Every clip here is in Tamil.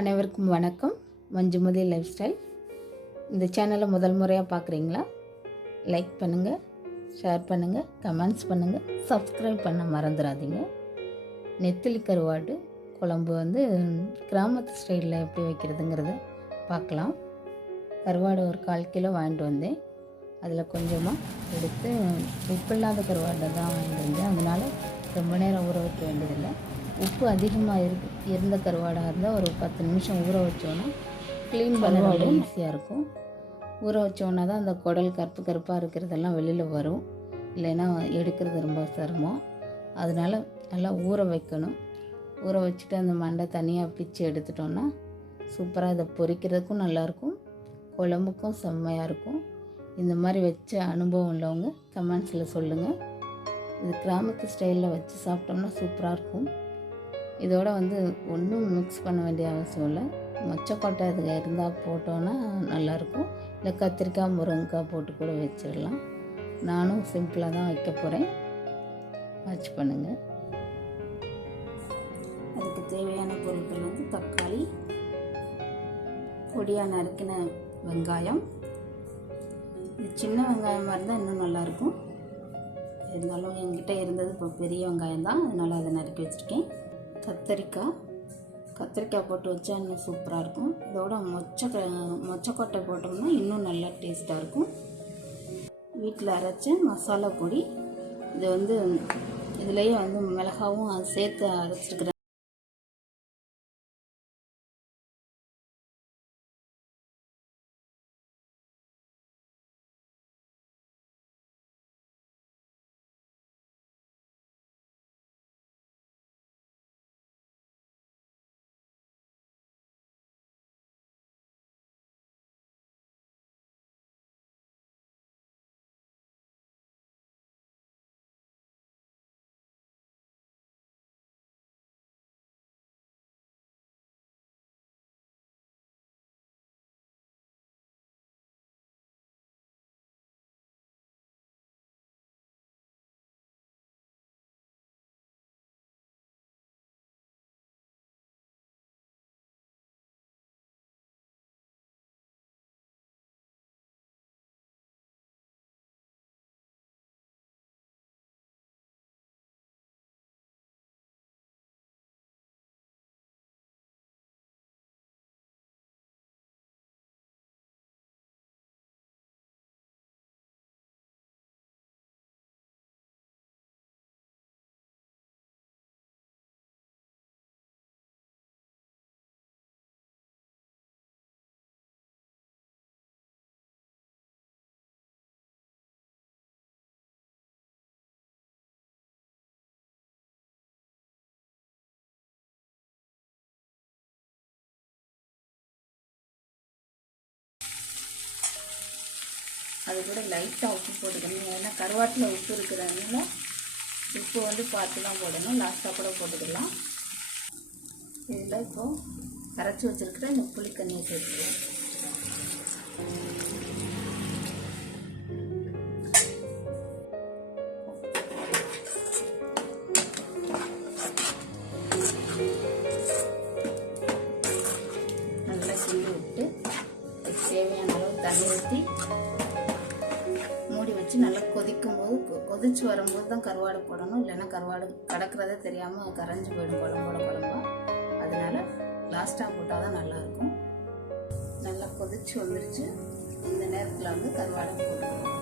அனைவருக்கும் வணக்கம். மஞ்சுமதி லைஃப் ஸ்டைல். இந்த சேனலை முதல் முறையாக பார்க்குறீங்களா? லைக் பண்ணுங்கள், ஷேர் பண்ணுங்கள், கமெண்ட்ஸ் பண்ணுங்கள், சப்ஸ்கிரைப் பண்ண மறந்துடாதீங்க. நெத்திலி கருவாடு குழம்பு கிராமத்து ஸ்டைலில் எப்படி வைக்கிறதுங்கிறத பார்க்கலாம். கருவாடு ஒரு 1/4 கிலோ வாங்கிட்டு வந்தேன். அதில் கொஞ்சமாக எடுத்து உப்பு இல்லாத கருவாடை தான் வாங்கிட்டு வந்தேன். அதனால் ரொம்ப நேரம் ஊற வைக்க வேண்டியதில்லை. உப்பு அதிகமாக இருந்த கருவாடாக இருந்தால் ஒரு 10 நிமிஷம் ஊற வச்சோன்னா க்ளீன் பண்ணுறது ஈஸியாக இருக்கும். ஊற வச்சோன்னா தான் அந்த குடல் கருப்பாக இருக்கிறதெல்லாம் வெளியில் வரும். இல்லைன்னா எடுக்கிறது ரொம்ப சிரமம். அதனால் நல்லா ஊற வைக்கணும். ஊற வச்சுட்டு அந்த மண்டை தனியாக பிச்சு எடுத்துட்டோன்னா சூப்பராக இதை பொரிக்கிறதுக்கும் நல்லாயிருக்கும், குழம்புக்கும் செம்மையாக இருக்கும். இந்த மாதிரி வச்ச அனுபவம் உள்ளவங்க கமெண்ட்ஸில் சொல்லுங்கள். இது கிராமத்து ஸ்டைலில் வச்சு சாப்பிட்டோம்னா சூப்பராக இருக்கும். இதோட ஒன்றும் மிக்ஸ் பண்ண வேண்டிய அவசியம் இல்லை. மொச்சக்கொட்டை இது இருந்தால் போட்டோன்னா நல்லாயிருக்கும். இல்லை கத்திரிக்காய், முருங்கைக்காய் போட்டு கூட வச்சிடலாம். நானும் சிம்பிளாக தான் வைக்க போகிறேன். வாட்ச் பண்ணுங்கள். அதுக்கு தேவையான பொருட்கள் தக்காளி, பொடியாக நறுக்கின வெங்காயம். இது சின்ன வெங்காயமாக இருந்தால் இன்னும் நல்லாயிருக்கும். இருந்தாலும் என்கிட்ட இருந்தது இப்போ பெரிய வெங்காயம் தான், அதனால் அதை நறுக்கி வச்சுருக்கேன். கத்திரிக்காய் போட்டு வச்சா இன்னும் சூப்பராக இருக்கும். இதோட மொச்சக்கொட்டை போட்டோம்னா இன்னும் நல்லா டேஸ்ட்டாக இருக்கும். வீட்டில் அரைச்ச மசாலா பொடி. இது இதுலேயே மிளகாவும் சேர்த்து அரைச்சிருக்கிறேன். அது கூட லைட்டாக உப்பு போட்டுக்கணும். ஏன்னா கருவாட்டில் உப்பு இருக்கிறதுனால உப்பு பார்த்து தான் போடணும். லாஸ்ட்டாக கூட போட்டுக்கலாம். இதில் இப்போது கரைச்சி வச்சுருக்கிற இந்த புளிக்கண்ணியை சேர்த்துக்கலாம். நல்லா கிண்டி விட்டு தேவையான அளவு தண்ணி ஊற்றி மூடி வச்சு நல்லா கொதிச்சு வரும்போது தான் கருவாடு போடணும். இல்லைன்னா கருவாடு கடக்கிறதே தெரியாமல் கரைஞ்சி போயிடும் குழம்பா. அதனால லாஸ்ட்டாக போட்டால் தான் நல்லாயிருக்கும். நல்லா கொதிச்சு வந்துருச்சு. இந்த நேரத்தில் கருவாடை போட்டுக்கணும்.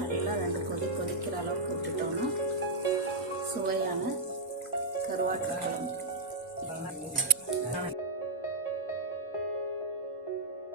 நல்லா 2 கொதிக்கிற அளவுக்கு விட்டுட்டோம்னா சுவையான கருவாட்டு குழம்பு